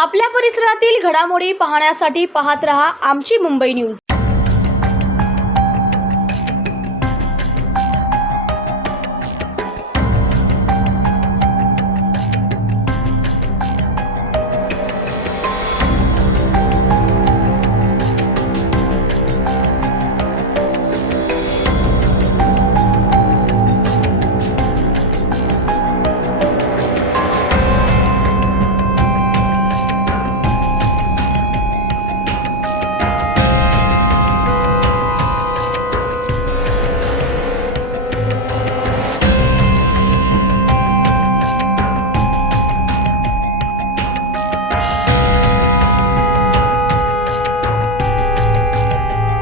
आपल्या परिसरातील घडामोडी पाहण्यासाठी पाहत रहा आमची मुंबई न्यूज.